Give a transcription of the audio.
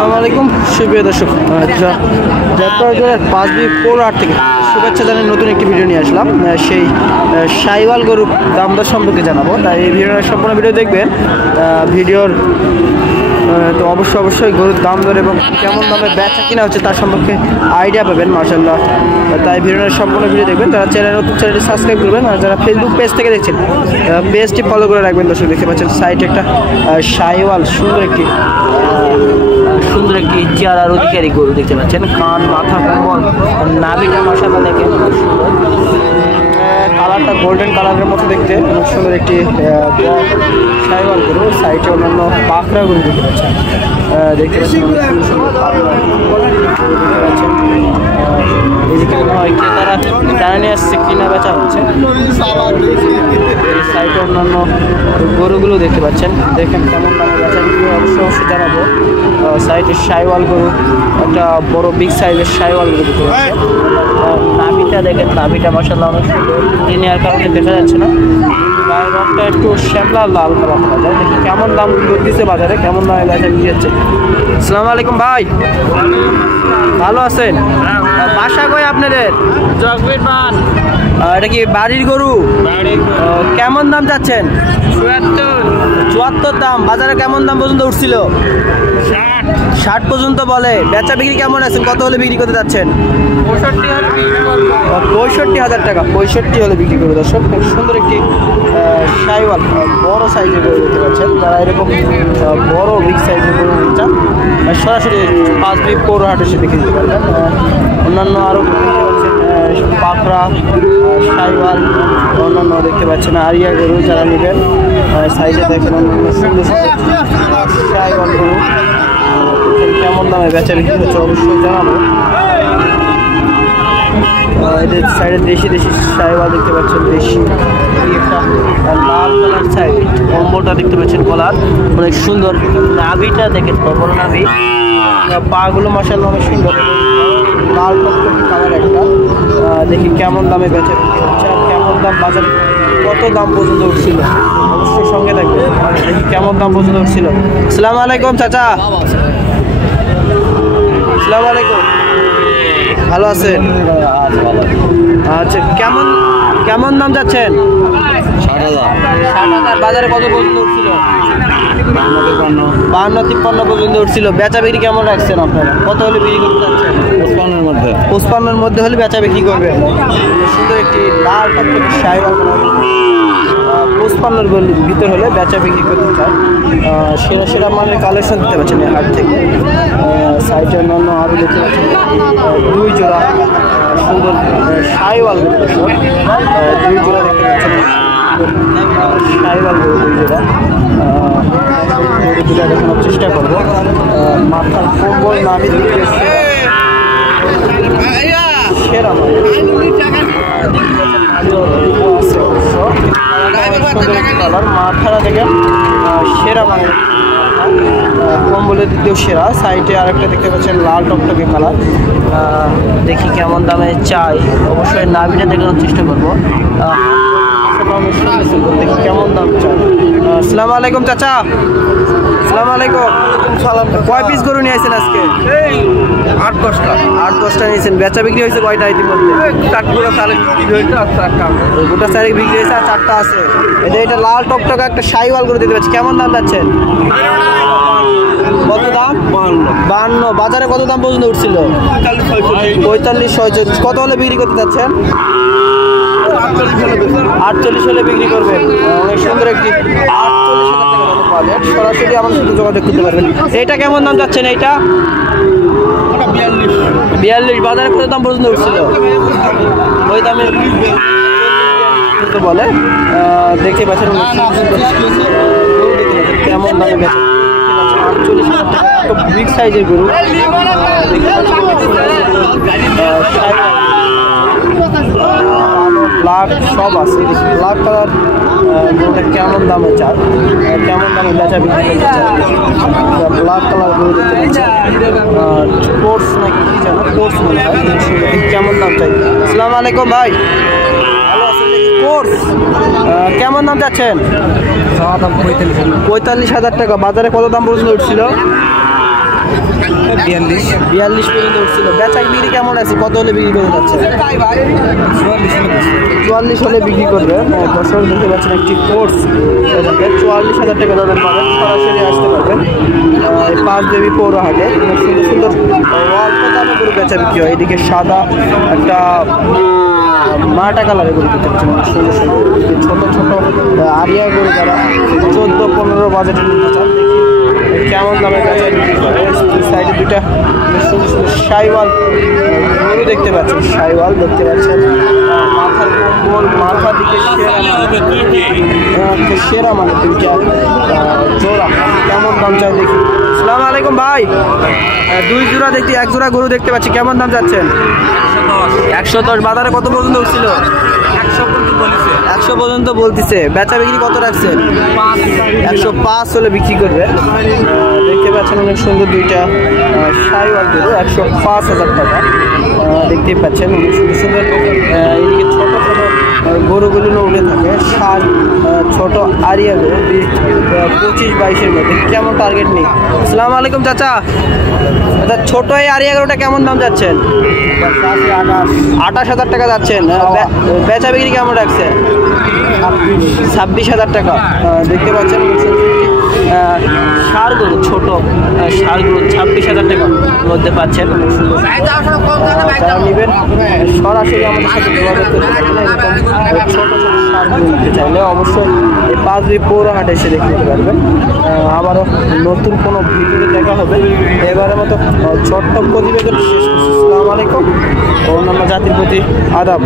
আসসালামু আলাইকুম সুপ্রিয় দর্শক, যাত্রা 5B4 থেকে শুভেচ্ছা জানিয়ে নতুন একটি ভিডিও নিয়ে আসলাম। সেই শাহিওয়াল গরুর দাম দর সম্পর্কে জানাবো, তাই এই ভিডিওর সম্পূর্ণ ভিডিও দেখবেন। ভিডিওর তো অবশ্যই গরুর দাম দর এবং কেমন দামে বেচা কিনা হচ্ছে তার সম্পর্কে আইডিয়া পাবেন মাশাআল্লাহ। তাই ভিডিওর সম্পূর্ণ ভিডিও দেখবেন। যারা চ্যানেলটি সাবস্ক্রাইব করবেন, আর যারা ফেসবুক পেজ থেকে দেখছেন পেজটি ফলো করে রাখবেন। দর্শক দেখতে পাচ্ছেন সাইটে একটা শাহিওয়াল সুন্দর একটি চেহারার অধিকারী গরু দেখতে পাচ্ছেন। কান, মাথা, কোমর, নাভিটা মাশাআল্লাহ দেখেন সুন্দর, কালারটা গোল্ডেন কালারের মতো দেখতে খুব সুন্দর একটি শাহিওয়াল গরু। সাইডে অন্যান্য পাখরা গরু দেখতে পাচ্ছেন, এদিকে মনে হয় ক্রেতারা টানা নিয়ে আসছে, কিনা বেচা হচ্ছে। সাইডে অন্যান্য গরুগুলো দেখতে পাচ্ছেন, দেখেন কেমন দামে বেচা বিক্রি অবশ্যই জানাবো। সাইডে শাহিওয়াল গরু, একটা বড় বিগ সাইজের শাহিওয়াল গরু দেখতে পাচ্ছেন। নাভিটা দেখেন, নাভিটা মাশাআল্লাহ অনেক সুন্দর, নেওয়ার কারণে দেখা যাচ্ছে না। গায়ের রংটা একটু শ্যামলা লাল কালার পাওয়া যায়। দেখি কেমন দাম দিচ্ছে বাজারে, কেমন দামে বেচা বিক্রি হচ্ছে। আসসালামু আলাইকুম ভাই, ভালো আছেন? বাসা কই আপনাদের? এটা কি বাড়ির গরু? কেমন দাম চাচ্ছেন? 74 দাম। বাজারে কেমন দাম পর্যন্ত উঠছিল? 60 পর্যন্ত বলে। বেচা বিক্রি কেমন আছেন? কত হলে বিক্রি করতে যাচ্ছেন? 65,000 টাকা। 65 হলে বিক্রি করে। দর্শক খুব সুন্দর একটি শাহিওয়াল বড় সাইজের গরু দেখতে পাচ্ছেন। যারা এরকম বড় বিগ সাইজের গরু চান সরাসরি 5B4 হাটে এসে দেখে দিতে পারবেন। অন্যান্য আরও পাখরা, শাহিওয়াল, অন্যান্য দেখতে পাচ্ছেন আরিয়া গরু যারা নেবেন। সাইডে দেখেন অন্যান্য সুন্দর শাহিওয়াল গরু। কেমন দামে বেচা বিক্রি হচ্ছে অবশ্যই জানাবো। এদের সাইডে দেশি শাহিওয়াল দেখতে পাচ্ছেন, দেশি একটা লাল কালার সাইড কম্বলটা দেখতে পাচ্ছেন, কলার অনেক সুন্দর। নাভিটা দেখেন, বড় নাভি, পাগুলো মাশাআল্লাহ অনেক সুন্দর, লাল কালার একটা। দেখি কেমন দামে বেচা বিক্রি হচ্ছে আর কেমন দাম বাজারে কত দাম পর্যন্ত উঠছিল অবশ্যই সঙ্গে থাকবে। দেখি কেমন দাম পর্যন্ত উঠছিল। আসসালামু আলাইকুম চাচা। আসসালামু আলাইকুম, ভালো আছেন? আচ্ছা, কেমন দাম যাচ্ছেন? 60,000। বাজারে কত পর্যন্ত উঠছিল? 52-53 পর্যন্ত উঠছিল। বেচা বিক্রি কেমন রাখছেন আপনারা? কত হলে বিক্রি করতে চাচ্ছেন? 55-এর মধ্যে হলে বেচা বিক্রি করবেন। সুন্দর একটি লাল টকটকে শাহিওয়াল 55-এর ভিতর হলে বেচা বিক্রি করতে চায়। সেরা মানের কালেকশন দিতে পারছেন এই হাট থেকে। সাইডে অন্যান্য আরও দেখতে পাচ্ছেন 2 জোড়া সুন্দর শাহিওয়াল গরু। 2 জোড়া দেখতে পাচ্ছেন শাহিওয়াল গরু, 2 জোড়া। দুটা দেখানোর চেষ্টা করবো। মাথার কোমর, নাভির দিকে সেরা মানে কালার। মাথাটা দেখেন সেরা মানে কম্বলের দিকেও সেরা। সাইডে আরেকটা দেখতে পাচ্ছেন লাল টকটকে কালার। দেখি কেমন দামে চাই, অবশ্যই নাভিটা দেখানোর চেষ্টা করবো। দেখি কেমন দাম চাই। আসসালামু আলাইকুম চাচা। আসসালামু আলাইকুম। কয় পিস গরু নিয়ে আসছেন আজকে? 8-10টা নিয়েছেন। বেচা বিক্রি হয়েছে কয়টা ইতিমধ্যে? গোটা চারেক বিক্রি হয়েছে আর 4টা আছে। এটা লাল টকটকা একটা শাহিওয়াল গরু দিতে পারছি। কেমন দাম যাচ্ছেন? কত দাম? 52। বাজারে কত দাম পর্যন্ত উঠছিল? 45-46। কত হলে বিক্রি করতে যাচ্ছেন? 48 হলে বিক্রি করবেন। অনেক সুন্দর একটি 48,000 টাকা মতো পাবেন। সরাসরি আমার সাথে যোগাযোগ করতে পারবেন। এইটা কেমন দাম যাচ্ছেন? এইটা 42। বাজারে কত দাম পর্যন্ত উঠছিল? ওই দামে বলে। দেখতে পাচ্ছেন কেমন দামে বেচে। 48,000 টাকা এত বিগ সাইজের গরু। ব্ল্যাক সব আছে। ব্ল্যাক কালার গরুটা কেমন দামে চান, কেমন দামে বেচা বিক্রি করতে চান? ব্ল্যাক কালার গরু দেখতে পাচ্ছেন, কোর্স নাকি কি জানো, কোর্স মনে হয়। কেমন দাম চাই? আসসালামু আলাইকুম ভাই, ভালো আছেন? কোর্স কেমন দাম চাচ্ছেন? 45,000 টাকা। বাজারে কত দাম পর্যন্ত উঠছিল? 42 পর্যন্ত উঠছিল। বেচা বিক্রি কেমন আছে, কত হলে বিক্রি করে যাচ্ছে? 44 হলে বিক্রি করবে। দর্শক দেখতে পাচ্ছেন একটি কোর্স 44,000 টাকা দামের পাবেন, সরাসরি আসতে পারবেন। পাঁচ দেবী পৌরহাটে সুন্দর সুন্দর অল্প দামে গরু বেচা বিক্রি হয়। এদিকে সাদা একটা মাটা কালারে গরু দেখতে পাচ্ছেন, সুন্দর সুন্দর ছোটো ছোটো আরিয়া গরু যারা 14-15 বাজেটে নিতে চান, দেখি কেমন দামে বেচা বিক্রি করে। সাইডে দুইটা সুন্দর সুন্দর সাইওয়াল গরু দেখতে পাচ্ছেন, সাইওয়াল দেখতে পাচ্ছেন। মাথার কম্বল, মাথা দিকে সেরা মানে দুইটা জোড়া, কেমন দাম চাই দেখি। আসসালামু আলাইকুম ভাই, দুই জোড়া দেখতে, এক জোড়া গরু দেখতে পাচ্ছি, কেমন দাম যাচ্ছেন? 110। বাজারে কত পর্যন্ত উঠছিল? 100 পর্যন্ত বলতেছে। বেচা বিক্রি কত রাখছেন? 105 হলে বিক্রি করবে। দেখতে পাচ্ছেন অনেক সুন্দর দুইটা সাইওয়াল গরু, 105,000 টাকা। দেখতেই পাচ্ছেন অনেক সুন্দর সুন্দর। এদিকে ছোটো ছোটো গরুগুলো উঠে থাকে, সার ছোট আরিয়া গরু 25-22-এর মধ্যে। কেমন টার্গেট নেই? আসসালামু আলাইকুম চাচা, আচ্ছা ছোট এই আরিয়া গরুটা কেমন দাম যাচ্ছেন? 28,000 টাকা যাচ্ছেন। বেচা বিক্রি কেমন রাখছেন? 26,000 টাকা। দেখতে পাচ্ছেন ষাঁড় গরু, ছোট ষাঁড় গরু 26,000 টাকার মধ্যে পাচ্ছেন। যারা নেবেন সরাসরি আমাদের সাথে যোগাযোগ করতে পারবেন। এরকম ছোটো ছোটো ষাঁড় গরু নিতে চাইলে অবশ্যই এই পাঁচবি পৌরহাটে এসে দেখে নিতে পারবেন। আবারও নতুন কোনো ভিডিও দেখা হবে। এবারের মতো ছোট্ট প্রতিবেদন শেষ করছি। আসসালামু আলাইকুম, অন্যান্য জাতির প্রতি আদাব।